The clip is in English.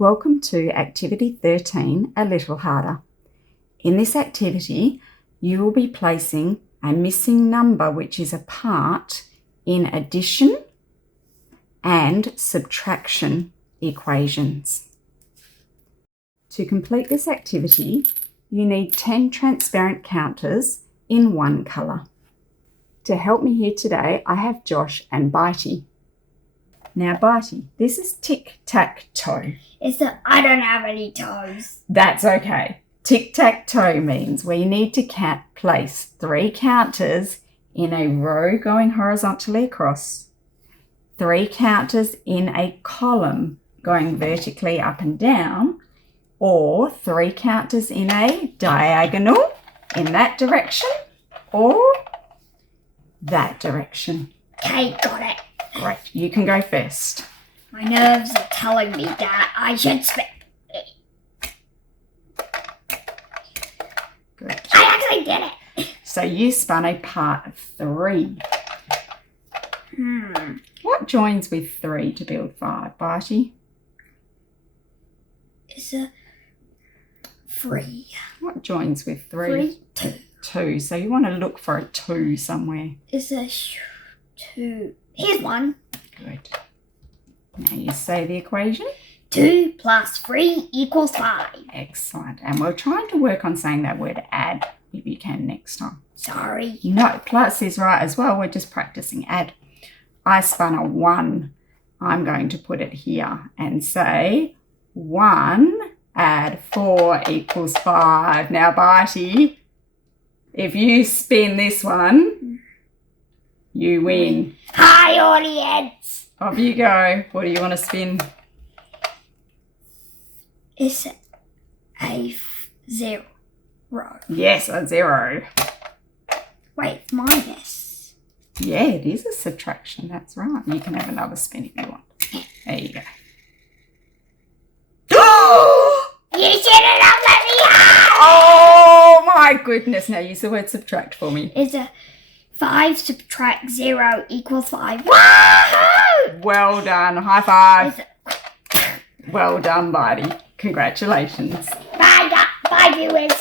Welcome to Activity 13, A Little Harder. In this activity, you will be placing a missing number which is a part in addition and subtraction equations. To complete this activity, you need 10 transparent counters in one colour. To help me here today, I have Josh and Bitey. Now, Bitey, this is tic-tac-toe. I don't have any toes. That's okay. Tic-tac-toe means we need to place 3 counters in a row going horizontally across, 3 counters in a column going vertically up and down, or 3 counters in a diagonal in that direction or that direction. Okay, got it. Great, you can go first. My nerves are telling me that I should spin. Good. I actually did it. So you spun a part of 3. What joins with 3 to build 5, Bitey? It's a 3. What joins with 3? 3, 2. 2. So you want to look for a 2 somewhere. It's a 2. Here's 1. Good. Now you say the equation. 2 plus 3 equals 5. Excellent. And we're trying to work on saying that word add if you can next time. Sorry. No, plus is right as well. We're just practicing add. I spun a 1. I'm going to put it here and say 1 add 4 equals 5. Now, Bitey, if you spin this one, you win. Hi, audience. Off you go. What do you want to spin? It's a 0. Yes, a 0. Wait, minus. Yeah, it is a subtraction. That's right. You can have another spin if you want. There you go. You should have let me have. Oh my goodness. Now use the word subtract for me. It's a 5 subtract 0 equals 5. Woohoo! Well done. High five. Well done, Bitey. Congratulations. Bye, viewers.